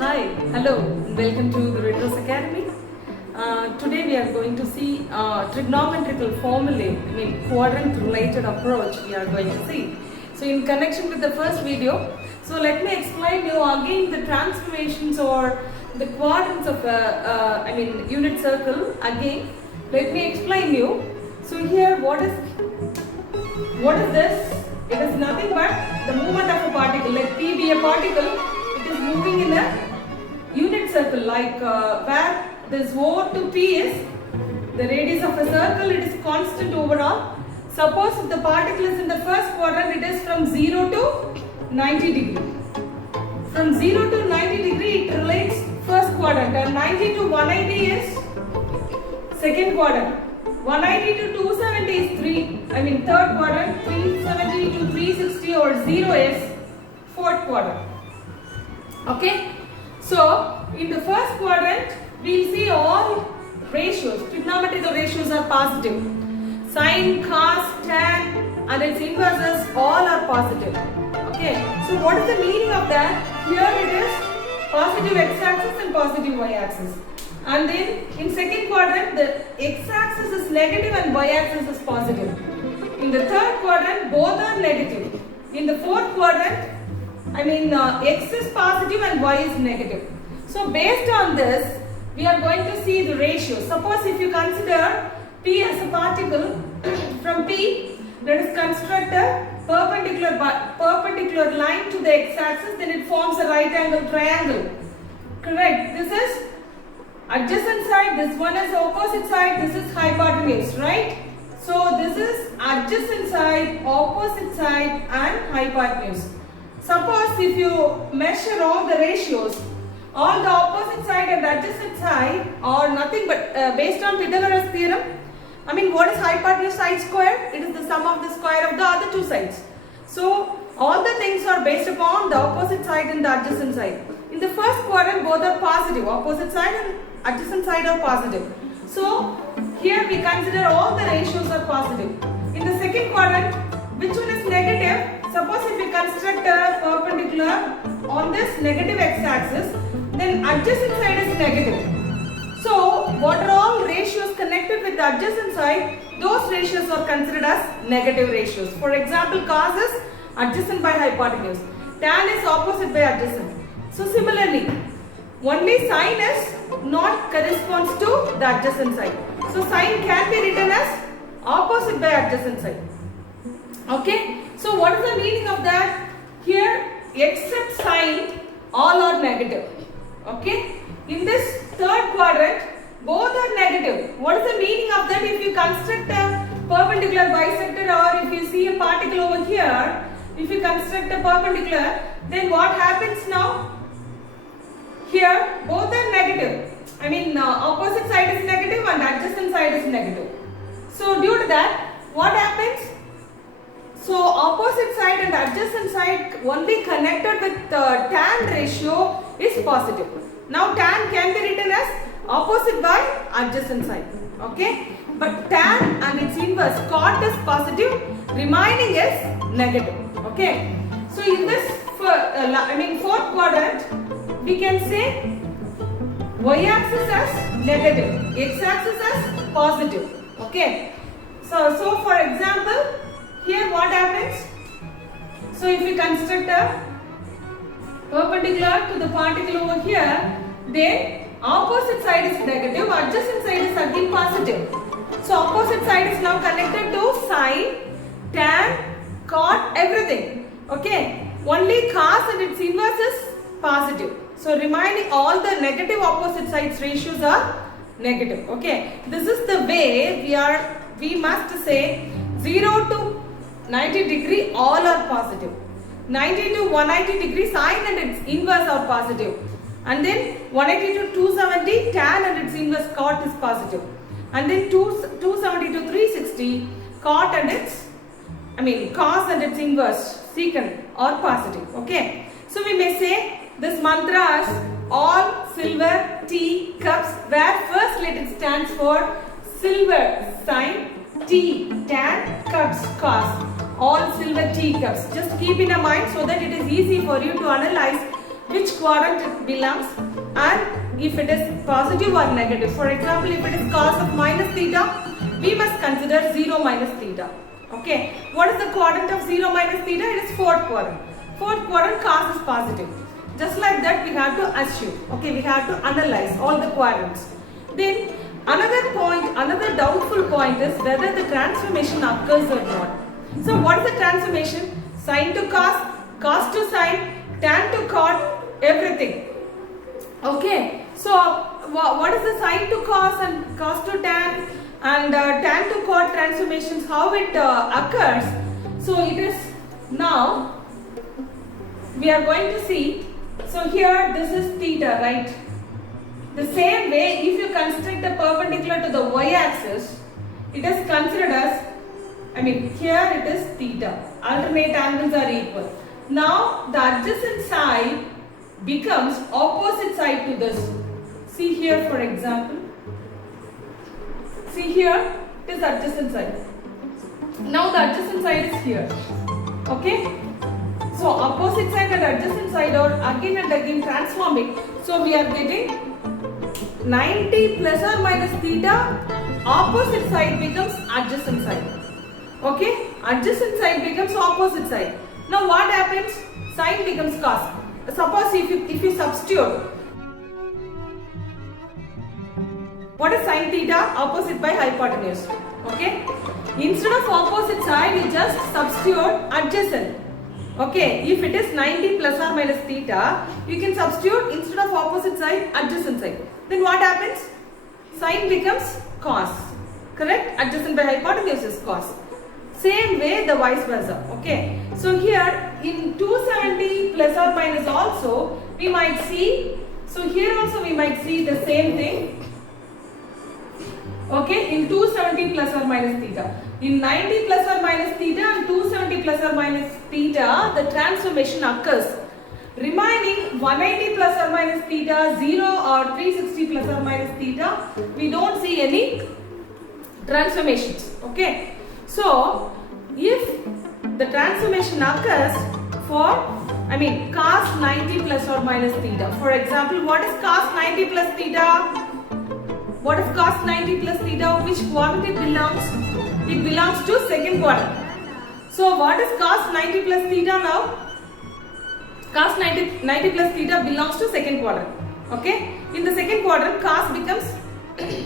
Hi, hello, and welcome to the Red Rose Academy. Today we are going to see trigonometrical formulae, quadrant related approach we are going to see. So in connection with the first video, so let me explain you again the transformations or the quadrants of unit circle again. Let me explain you. So here what is this? It is nothing but the movement of a particle. Let P be a particle. It is moving in a unit circle, like where this O to P is the radius of a circle. It is constant overall. Suppose if the particle is in the first quadrant, it is from 0 to 90 degree. From 0 to 90 degree it relates first quadrant, and 90 to 180 is second quadrant. 180 to 270 is third quadrant. 370 to 360 or 0 is fourth quadrant. Okay. So in the first quadrant we will see all ratios, trigonometrical ratios are positive. Sine, cos, tan and its inverses all are positive. Okay. So what is the meaning of that? Here it is positive x-axis and positive y-axis. And then in second quadrant the x-axis is negative and y-axis is positive. In the third quadrant both are negative. In the fourth quadrant x is positive and y is negative. So based on this we are going to see the ratios. Suppose if you consider P as a particle, from P let us construct a perpendicular line to the x-axis, then it forms a right angle triangle. Correct. This is adjacent side, this one is opposite side, this is hypotenuse, right? So this is adjacent side, opposite side and hypotenuse. Suppose if you measure all the ratios, all the opposite side and adjacent side are nothing but based on Pythagoras theorem. What is hypotenuse side square? It is the sum of the square of the other two sides. So all the things are based upon the opposite side and the adjacent side. In the first quadrant both are positive, opposite side and adjacent side are positive. So here we consider all the ratios are positive. In the second quadrant, which one is negative? Suppose if we construct a perpendicular on this negative x-axis, then adjacent side is negative. So what are all ratios connected with the adjacent side? Those ratios are considered as negative ratios. For example, cos is adjacent by hypotenuse, tan is opposite by adjacent. So similarly, only sine is not corresponds to the adjacent side. So sine can be written as opposite by adjacent side. Okay. So what is the meaning of that? Here except sine all are negative. Okay. In this third quadrant both are negative. What is the meaning of that? If you construct a perpendicular bisector, or if you see a particle over here, if you construct a perpendicular, then what happens now? Here both are negative. Opposite side is negative and adjacent side is negative. So due to that, what happens? So opposite side and adjacent side only connected with tan ratio is positive. Now tan can be written as opposite by adjacent side. Okay. But tan and its inverse cot is positive, remaining is negative. Okay. So in this fourth quadrant we can say y-axis as negative, x-axis as positive. Okay. So for example, here what happens? So if we construct a perpendicular to the particle over here, then opposite side is negative, adjacent side is again positive. So opposite side is now connected to sine, tan, cot, everything. Okay. Only cos and its inverse is positive. So remaining all the negative opposite sides ratios are negative. Okay. This is the way we must say 0 to 90 degree all are positive. 90 to 180 degree sine and its inverse are positive. And then 180 to 270 tan and its inverse cot is positive. And then 270 to 360 cot and its cos and its inverse secant are positive. Okay. So we may say this mantra is all silver tea cups, where first letter stands for silver sine, tea tan, cups cos. All silver tea cups. Just keep in mind so that it is easy for you to analyze which quadrant it belongs, and if it is positive or negative. For example, if it is cos of minus theta, we must consider 0 minus theta. Okay, what is the quadrant of 0 minus theta? It is fourth quadrant. Fourth quadrant, cos is positive. Just like that, we have to assume. Okay, we have to analyze all the quadrants. Then another point, another doubtful point is whether the transformation occurs or not. So what is the transformation? Sin to cos, cos to sin, tan to cot, everything. Okay, so what is the sin to cos and cos to tan and tan to cot transformations, how it occurs? So it is now we are going to see. So here this is theta, right? The same way, if you construct a perpendicular to the y-axis, it is considered as, here it is theta. Alternate angles are equal. Now the adjacent side becomes opposite side to this. See here, for example. See here, it is adjacent side. Now the adjacent side is here. Okay? So opposite side and adjacent side are again and again transforming. So we are getting 90 plus or minus theta, opposite side becomes adjacent side. Okay? Adjacent side becomes opposite side. Now what happens? Sin becomes cos. Suppose if you substitute, what is sin theta? Opposite by hypotenuse. Okay? Instead of opposite side, you just substitute adjacent. Okay, if it is 90 plus or minus theta, you can substitute instead of opposite side, adjacent side. Then what happens? Sin becomes cos. Correct? Adjacent by hypotenuse is cos. Same way the vice versa. Okay. So here in 270 plus or minus also we might see. So here also we might see the same thing. Okay. In 270 plus or minus theta. In 90 plus or minus theta and 270 plus or minus theta, the transformation occurs. Remaining 180 plus or minus theta, 0 or 360 plus or minus theta, we don't see any transformations. Okay. So, if the transformation occurs for, cos 90 plus or minus theta. For example, what is cos 90 plus theta? What is cos 90 plus theta? Which quadrant it belongs? It belongs to second quadrant. So what is cos 90 plus theta now? Cos 90 plus theta belongs to second quadrant. Okay? In the second quadrant, cos becomes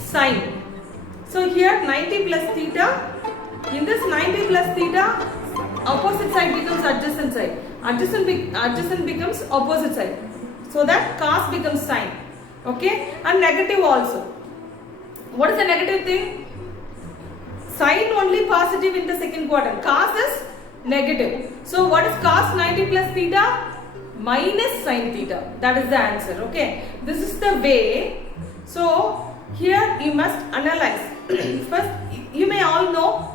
sine. So here 90 plus theta. In this 90 plus theta, opposite side becomes adjacent side. Adjacent becomes opposite side. So that cos becomes sine. Okay? And negative also. What is the negative thing? Sine only positive in the second quadrant. Cos is negative. So what is cos 90 plus theta? Minus sin theta. That is the answer. Okay. This is the way. So here you must analyze. First, you may all know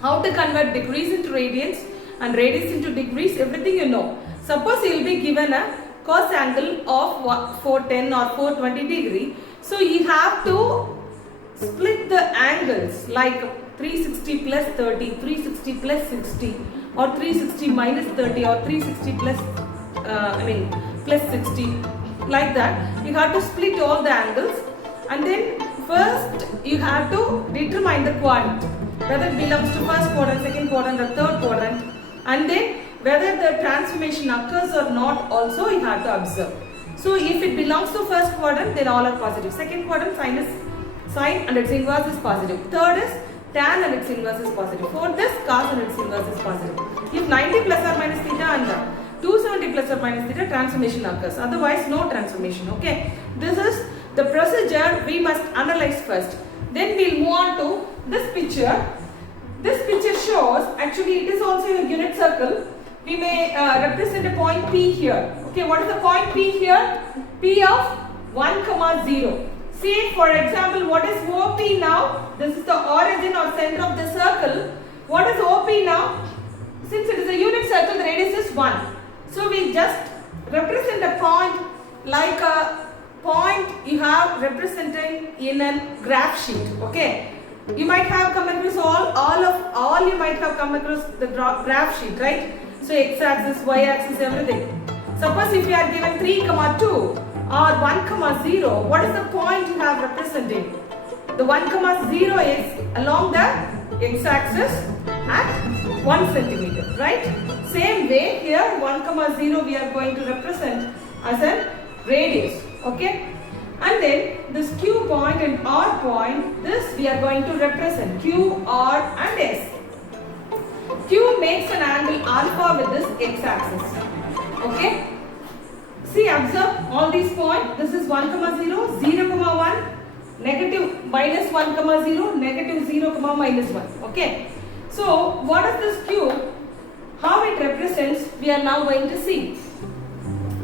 how to convert degrees into radians and radians into degrees. Everything you know. Suppose you will be given a cos angle of 410 or 420 degree. So you have to split the angles like 360 plus 30, 360 plus 60 or 360 minus 30 or 360 plus plus 60, like that. You have to split all the angles and then first you have to determine the quadrant, whether it belongs to first quadrant, second quadrant or third quadrant, and then whether the transformation occurs or not also you have to observe. So if it belongs to first quadrant, then all are positive. Second quadrant, sine and its inverse is positive. Third is tan and its inverse is positive. Fourth is cos and its inverse is positive. If 90 plus or minus theta and 270 plus or minus theta, transformation occurs. Otherwise, no transformation. Okay. This is the procedure we must analyze first. Then we will move on to this picture. This picture shows, actually it is also a unit circle. We may represent a point P here. Okay, what is the point P here? P of 1, 0. See, for example, what is OP now? This is the origin or center of the circle. What is OP now? Since it is a unit circle, the radius is 1. So we just represent a point like a point you have represented in a graph sheet. Okay. You might have come across all you might have come across the graph sheet, right? So x-axis, y-axis, everything. Suppose if you are given 3, 2 or 1, 0, what is the point you have represented? The 1, 0 is along the x-axis at 1 centimeter, right? Same way here 1, 0 we are going to represent as a radius, okay? And then this Q point and R point, this we are going to represent Q, R and S. Q makes an angle alpha with this x-axis, okay? See, observe all these points. This is 1, 0, 0, 1, negative minus 1, 0, negative 0, minus 1, okay? So, what is this Q? How it represents, we are now going to see.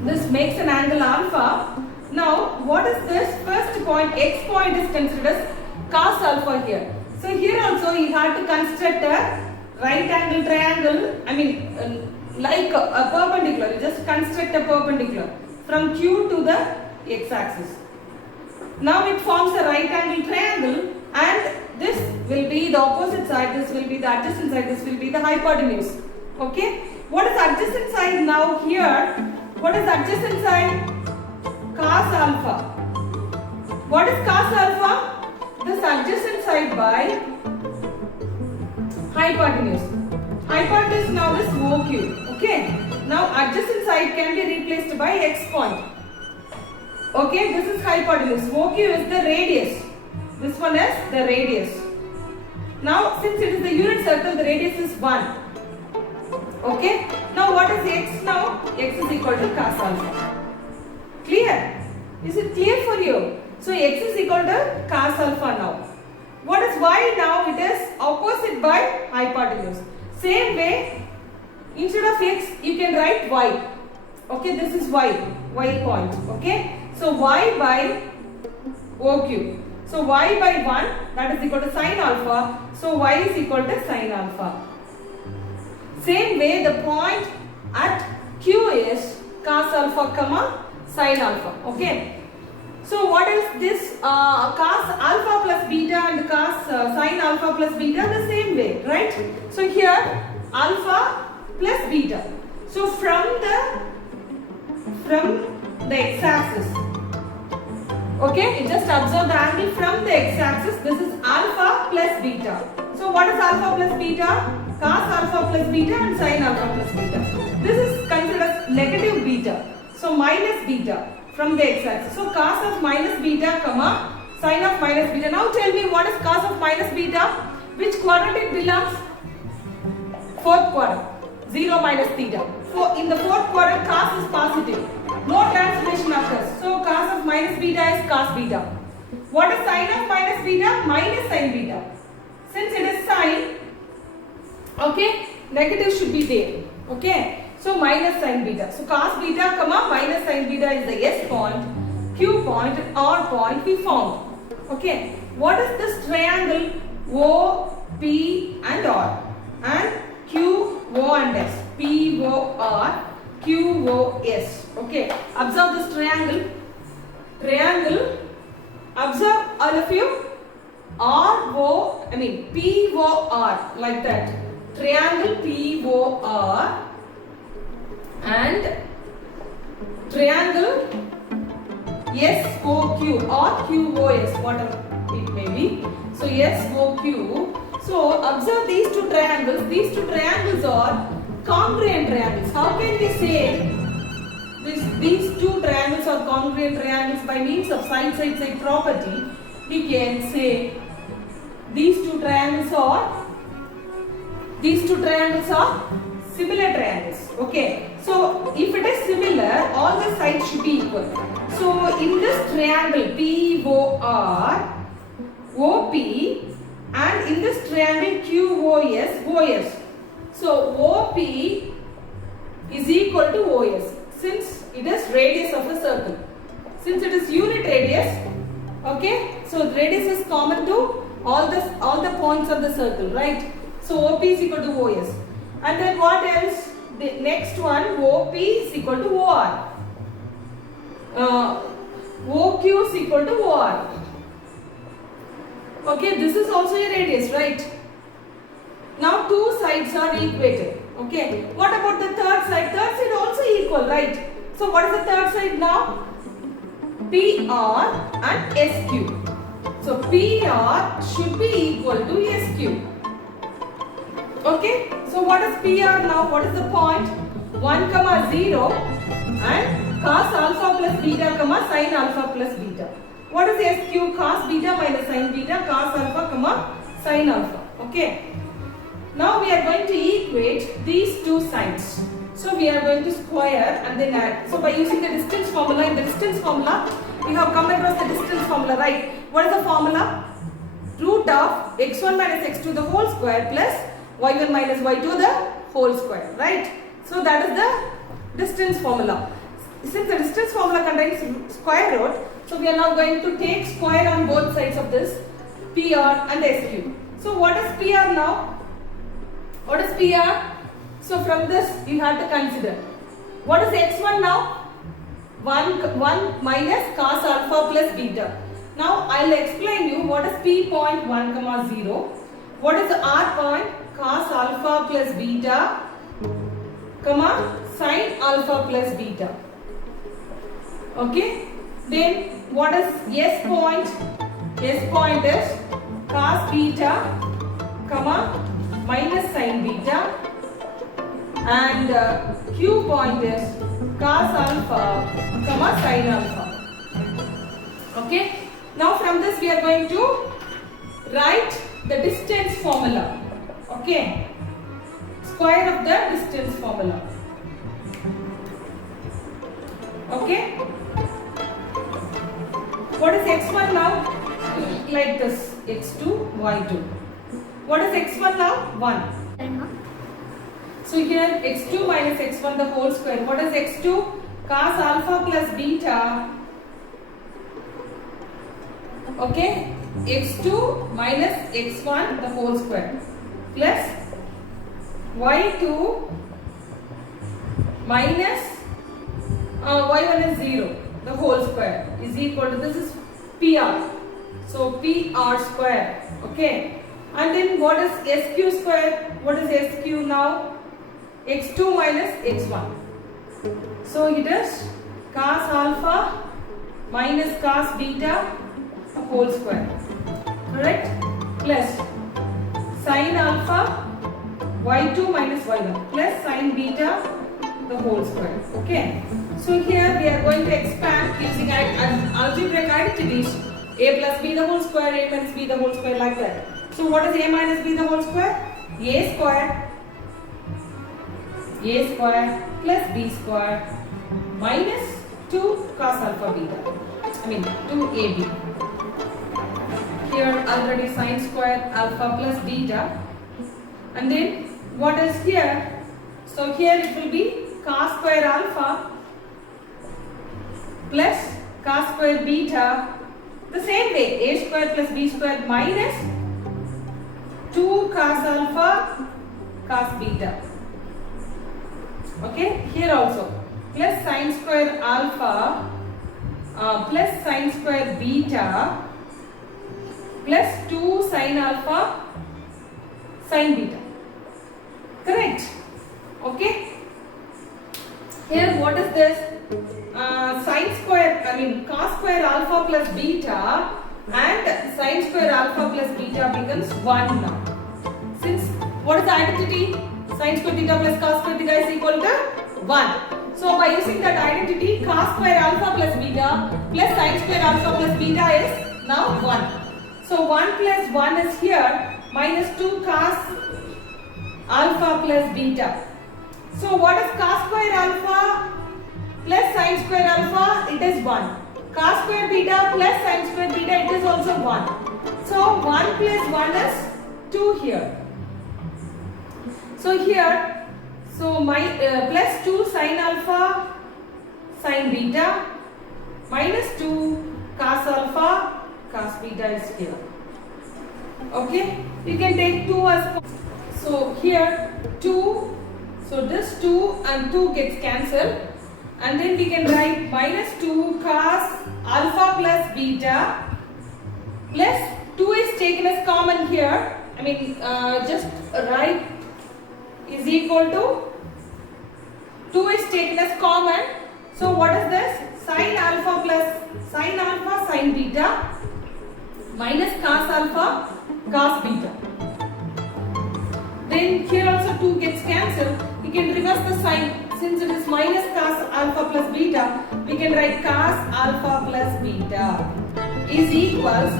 This makes an angle alpha. Now, what is this? First point, x point is considered as cos alpha here. So, here also you have to construct a right angle triangle, like a perpendicular. You just construct a perpendicular from Q to the x-axis. Now, it forms a right angle triangle and this will be the opposite side, this will be the adjacent side, this will be the hypotenuse. Okay? What is adjacent side now here? What is adjacent side? Cos alpha. What is cos alpha? This adjacent side by hypotenuse. Hypotenuse now is OQ. Okay. Now adjacent side can be replaced by x point. Okay. This is hypotenuse. OQ is the radius. This one is the radius. Now since it is the unit circle, the radius is 1. Okay. Now what is x now? X is equal to cos alpha. Clear? Is it clear for you? So x is equal to cos alpha now. What is y now? It is opposite by hypotenuse. Same way, instead of x, you can write y. Okay, this is y point. Okay, so y by OQ. So y by 1, that is equal to sin alpha. So y is equal to sin alpha. Same way, the point at Q is cos alpha, sin alpha. Okay. So what is this cos alpha plus beta and cos sin alpha plus beta? The same way, right? So here alpha plus beta. So from the x-axis. Okay, you just observe the angle from the x-axis. This is alpha plus beta. So what is alpha plus beta? Cos alpha plus beta and sin alpha plus beta. This is considered as negative beta. So minus beta from the x-axis. So cos of minus beta, sin of minus beta. Now tell me what is cos of minus beta? Which quadrant it belongs? Fourth quadrant. 0 minus theta. So in the fourth quadrant, cos is positive. No transformation occurs. So cos of minus beta is cos beta. What is sin of minus beta? Minus sin beta. Since it is sin, okay, negative should be there. Okay. So minus sin beta. So cos beta, minus sin beta is the S point, Q point, and R point we found. Okay. What is this triangle? O, P and R and Q, O and S. P, O, R, Q, O, S. Okay. Observe this triangle. Triangle. Observe all of you. P, O, R like that. Triangle P, O, R. And triangle SOQ or QOS, whatever it may be. So SOQ. So observe these two triangles. These two triangles are congruent triangles. How can we say these two triangles are congruent triangles? By means of side property, we can say these two triangles are similar triangles. Okay. So if it is similar, all the sides should be equal. So in this triangle POR, OP, and in this triangle QOS, OS. So OP is equal to OS since it is radius of a circle. Since it is unit radius, okay. So radius is common to all the points of the circle, right? So OP is equal to OS. And then what else? The next one, OP is equal to OR. OQ is equal to OR. Okay, this is also a radius, right? Now two sides are equated. Okay, what about the third side? Third side also equal, right? So what is the third side now? PR and SQ. So PR should be equal to SQ. Okay. So what is PR now? What is the point? 1, 0 and cos alpha plus beta, sin alpha plus beta. What is SQ? Cos beta minus sin beta, cos alpha, sin alpha. Okay. Now we are going to equate these two sides. So we are going to square and then add. So by using the distance formula, in the distance formula, we have come across the distance formula, right? What is the formula? Root of x1 minus x2 the whole square plus y1 minus y2 the whole square, right? So that is the distance formula. Since the distance formula contains square root, so we are now going to take square on both sides of this PR and SQ. So what is PR now? What is PR? So from this you have to consider. What is x1 now? 1 minus cos alpha plus beta. Now I will explain you what is P point 1, 0. What is the R point? Cos alpha plus beta, sin alpha plus beta. Okay. Then what is S point? S point is cos beta, minus sin beta, and Q point is cos alpha, sin alpha. Okay. Now from this we are going to write the distance formula. Okay. Square of the distance formula. Okay. What is x1 now? Like this, x2, y2. What is x1 now? 1. So here x2 minus x1 the whole square. What is x2? Cos alpha plus beta. Okay. x2 minus x1 the whole square plus y2 minus y1 is 0 the whole square is equal to, this is PR. So PR square. Okay. And then what is SQ square? What is SQ now? x2 minus x1. So it is cos alpha minus cos beta the whole square. Correct? Plus sin alpha y2 minus y1 plus sin beta the whole square. Okay. So here we are going to expand using algebraic identities. A plus b the whole square, a minus b the whole square, like that. So what is a minus b the whole square? A square plus b square minus 2 cos alpha beta. I mean 2ab. Here already sin square alpha plus beta. And then what is here? So here it will be cos square alpha plus cos square beta. The same way, a square plus b square minus 2 cos alpha cos beta. Okay, here also plus sin square alpha plus sin square beta plus 2 sin alpha sin beta. Correct? Okay. Here what is this? Cos square alpha plus beta and sin square alpha plus beta becomes 1 now. Since what is the identity? Sin square theta plus cos square theta is equal to 1. So by using that identity, cos square alpha plus beta plus sin square alpha plus beta is now 1. So 1 plus 1 is here minus 2 cos alpha plus beta. So what is cos square alpha plus sin square alpha? It is 1. Cos square beta plus sin square beta, it is also 1. So 1 plus 1 is 2 here. So here, so my plus 2 sin alpha sin beta minus 2 cos alpha cos beta is here. Okay, you can take 2 as, so here 2, so this 2 and 2 gets cancelled, and then we can write minus 2 cos alpha plus beta plus 2 is taken as common here. Just write is equal to 2 is taken as common. So sin alpha sin beta minus cos alpha cos beta. Then here also 2 gets cancelled. We can reverse the sign. Since it is minus cos alpha plus beta, we can write cos alpha plus beta is equals,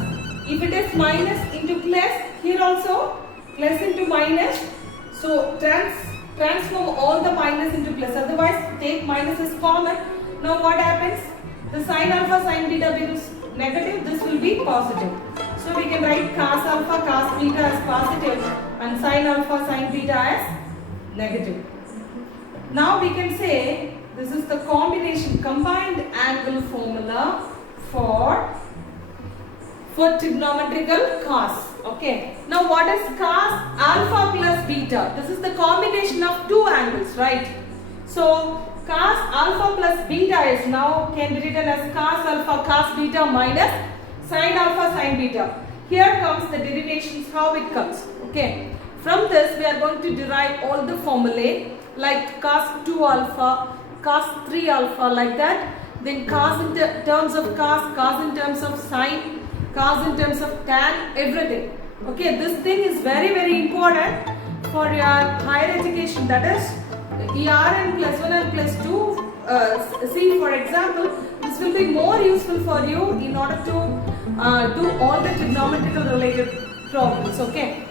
if it is minus into plus, here also plus into minus. So transform all the minus into plus. Otherwise, take minus as common. Now what happens? The sin alpha sin beta becomes negative. This will be positive. So we can write cos alpha cos beta as positive and sin alpha sin beta as negative. Now we can say this is the combination combined angle formula for trigonometrical cos. Okay. Now what is cos alpha plus beta? This is the combination of two angles, right? So cos alpha plus beta is now can be written as cos alpha cos beta minus sin alpha sin beta. Here comes the derivations, how it comes. Okay. From this we are going to derive all the formulae like cos 2 alpha, cos 3 alpha, like that. Then cos in terms of cos in terms of sin, cos in terms of tan, everything. Okay, this thing is very, very important for your higher education. That is ERN plus 1 and plus 2. See, for example, this will be more useful for you in order to do all the trigonometrical related problems. Okay.